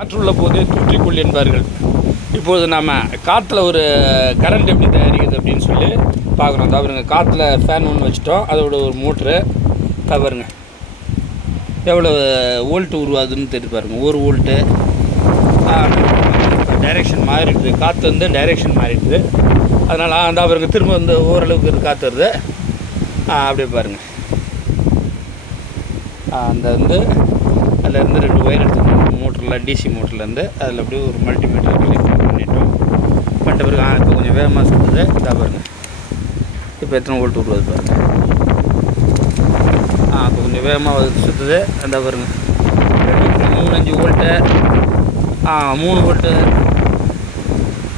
காற்றுள்ள போதே தூற்றிக்கொள் என்பார்கள். இப்போது நாம் காற்றுல ஒரு கரண்ட் எப்படி தயாரிக்கிறது அப்படின்னு சொல்லி பார்க்குறோம். தவறுங்க காற்றுல ஃபேன் ஒன்று வச்சுட்டோம். அதோட ஒரு மோட்ரு தவறுங்க எவ்வளோ வோல்ட்டு உருவாதுன்னு தெரிஞ்சு பாருங்கள் ஒரு வோல்ட்டு டைரெக்ஷன் மாறிடுது. காற்று வந்து டைரெக்ஷன் மாறிடுது. அதனால் அந்த அவருக்கு திரும்ப வந்து ஓரளவுக்கு காற்று வருது. அப்படியே பாருங்கள் அந்த வந்து அதில் இருந்து ரெண்டு ஒயர் எடுத்துக்கணும் மோட்டரில் டிசி மோட்டர்லேருந்து அதில் அப்படியே ஒரு மல்டிமீட்டர் கனெக்ட் பண்ணிட்டோம். பண்ணிட்ட பிறகு ஆ இப்போ கொஞ்சம் வேகமாக சுற்றுது இதாக பாருங்கள் இப்போ எத்தனை ஓல்ட் விடுவது பாருங்கள் ஆ இப்போ கொஞ்சம் வேகமாக சுற்றுது அந்த பாருங்கள் மூணு அஞ்சு வோல்ட்டு ஆ மூணு வோல்ட்டு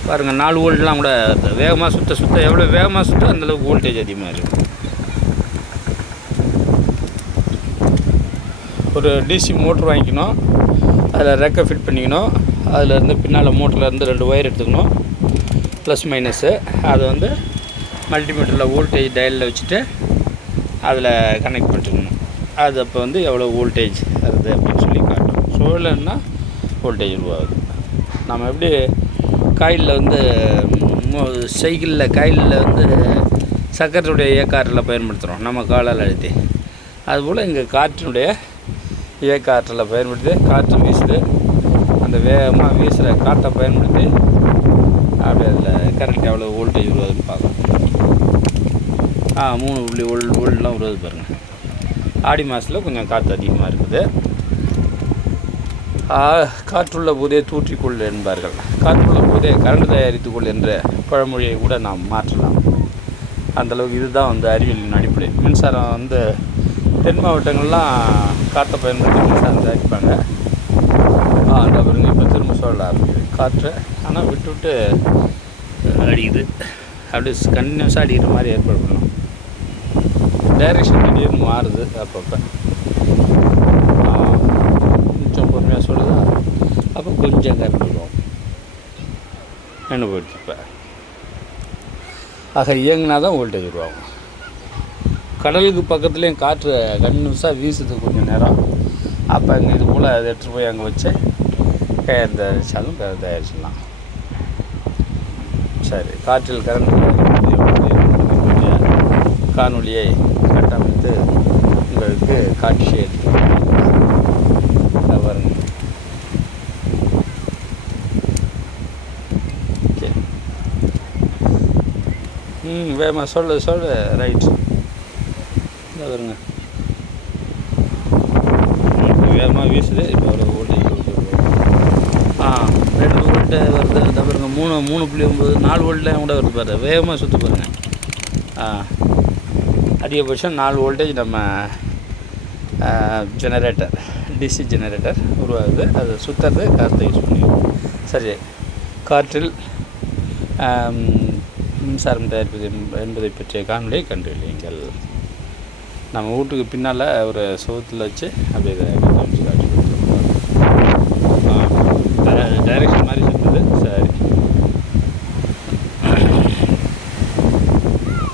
பாருங்கள் நாலு ஓல்ட்லாம் கூட வேகமாக சுற்ற சுற்ற எவ்வளோ வேகமாக சுற்ற அந்தளவுக்கு வோல்டேஜ் அதிகமாக இருக்குது ஒரு டிசி மோட்ரு வாங்கிக்கணும். அதில் ரெக்கை ஃபிட் பண்ணிக்கணும். அதில் இருந்து பின்னால் மோட்டரில் இருந்து ரெண்டு ஒயர் எடுத்துக்கணும். ப்ளஸ் மைனஸு அதை வந்து மல்டிமீட்டரில் வோல்டேஜ் டயலில் வச்சுட்டு அதில் கனெக்ட் பண்ணிட்டுக்கணும். அது அப்போ வந்து எவ்வளோ வோல்டேஜ் வருது அப்படின்னு சொல்லி காட்டும் சோழன்னா வோல்டேஜ் உருவாகுது. நம்ம எப்படி காயிலில் வந்து சைக்கிளில் காயிலில் வந்து சக்கரத்துடைய இயக்காற்றில் பயன்படுத்துகிறோம் நம்ம காலால் அழுத்தி. அதுபோல் இங்கே காற்றினுடைய இயக்காற்றில் பயன்படுத்தி காற்று வீசுது. அந்த வேகமாக வீசுகிற காற்றை பயன்படுத்தி அப்படியே அதில் கரண்ட் எவ்வளோ வோல்டேஜ் உருவாதுன்னு பார்க்கலாம். ஆ மூணு புள்ளி ஓல் வோல்ட்லாம் உருவாது பாருங்கள் ஆடி மாதத்தில் கொஞ்சம் காற்று அதிகமாக இருக்குது. காற்றுள்ள போதே தூற்றிக்கொள் என்பார்கள். காற்றுள்ள போதே கரண்ட் தயாரித்துக்கொள் என்ற பழமொழியை கூட நாம் மாற்றலாம். அந்தளவுக்கு இதுதான் வந்து அறிவியலின் அடிப்படை. மின்சாரம் வந்து தென் மாவட்டங்கள்லாம் காற்றை பயன்படுத்தி மின்சாரம் தயாரிப்பாங்க அந்த பாருங்க இப்போ திரும்ப சொல்ல ஆரம்பிக்குது காற்று. ஆனால் விட்டு விட்டு அடிக்குது. அப்படியே கண்டினியூஸாக அடிக்கிற மாதிரி ஏற்பாடு பண்ணணும். டைரெக்ஷன் திடீர்னு மாறுது அப்பப்போ. கொஞ்சம் பொறுமையாக சொல்லுதா அப்போ கொஞ்சம் கரண்ட் என்ன போயிடுச்சு இப்போ ஆக இயங்கினா தான் வோல்டேஜ் உருவாகும். கடலுக்கு பக்கத்துலேயும் காற்று கன்யூஸாக வீசுது கொஞ்சம் நேரம். அப்போ அங்கே இது போல் அதை எடுத்துகிட்டு போய் அங்கே வச்சு கயர் தயாரித்தாலும் கயர் தயாரிச்சிடலாம். சரி காற்றில் கரண்ட் காணொலியை கட்டமைத்து உங்களுக்கு காட்சி எடுத்து பாருங்க ஓகே. ம் வேமா சொல்லு சொல்லு ரைட். இந்த வருங்க வேகமாக வீசுது இப்போ ஒரு வோல்டேஜ் ஆ ரெண்டு வோல்ட்டு வருது இந்த பாருங்க மூணு மூணு புள்ளி ஒம்பது நாலு வோல்ட்லாம் கூட வருது பாரு வேகமாக சுற்று பாருங்க. ஆ அதிகபட்சம் நாலு வோல்டேஜ் நம்ம ஜெனரேட்டர் டிசி ஜெனரேட்டர் உருவாகுது. அது சுற்றுறது காற்றை யூஸ் பண்ணிடுவோம். சரி காற்றில் மின்சாரம் தயாரிப்பது என்பதை பற்றிய காணொலியை கண்டுகளியுங்கள் நம்ம வீட்டுக்கு பின்னால் ஒரு சுவத்தில் வச்சு அப்படியே இதை